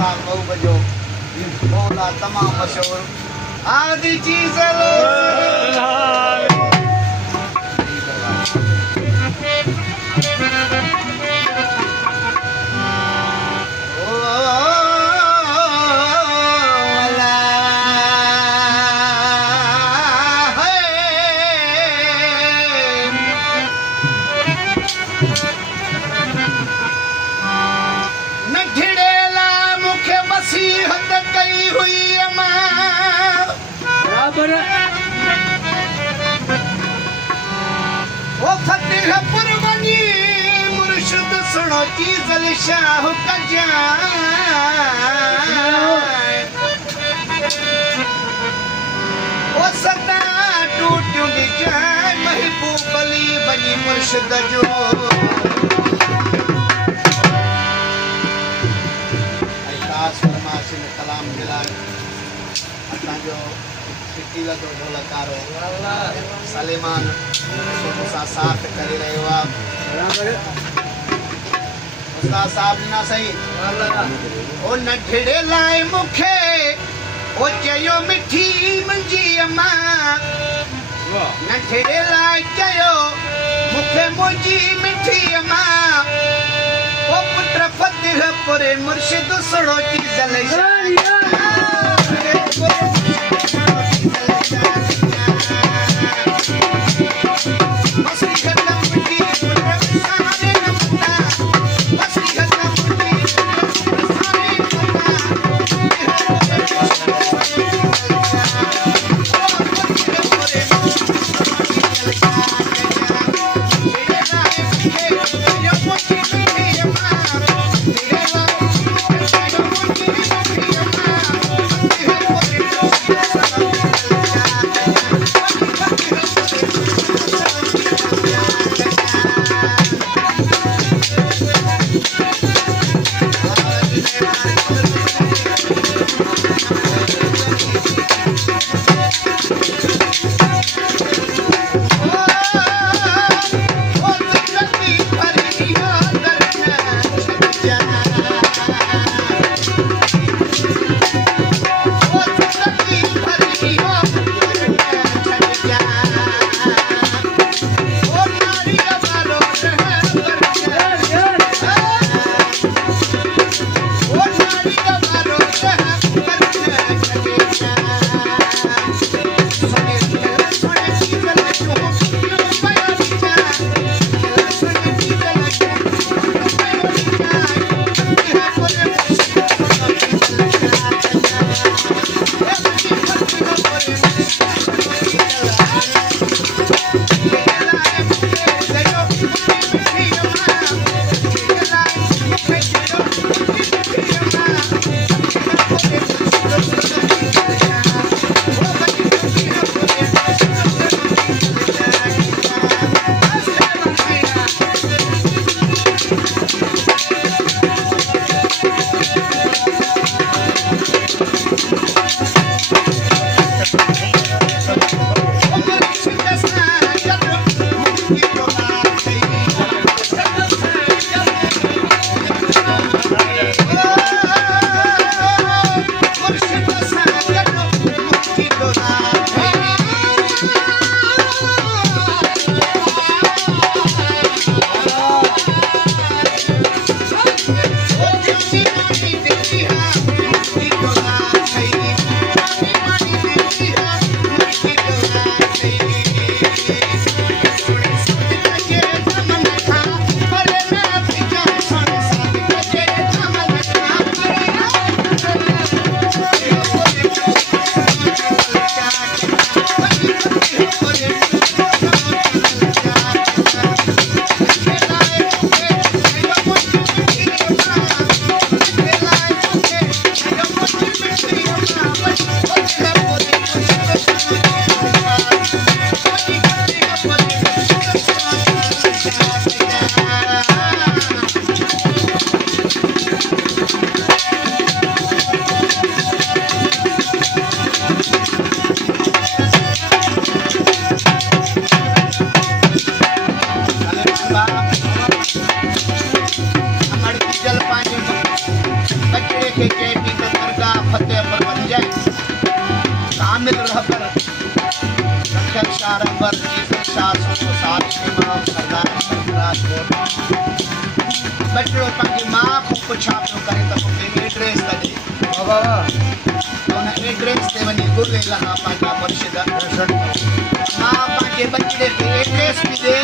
था 9 बजो मौला तमाम मशहूर आदि चीज शाह का ओ सदा टूटियों दी जाए महबूब अली बनी मुर्शिद जो अल्लाह फरमाश में कलाम मिला अता जो सिटी लॻो ढोलकारो सलेमान सां साथ करे रहियो आहे उस्ताद साहब ना सही ओ नढड़े लाए मुखे ओ चयो मिठी मुंजी अम्मा नढड़े लाए चयो मुखे मुंजी मिठी अम्मा ओ पुत्र फतेहपुर मुर्शिद सुणो की जलशा चेटी पे दरगाह फतेहपुर मंजर कामिल रहबर रखल शाह रहबर जीसन शाह सुनो साथ इमाम सरदार सरफराज कोट बटड़ो पंहिंजी मां खां पुछा पियो करे त मूंखे एड्रेस त ॾे त हुन एड्रेस ते वञी ॻोल्हे लहा पंहिंजा मुर्शिद मां पंहिंजे बचिड़े खे एड्रेस बि ॾे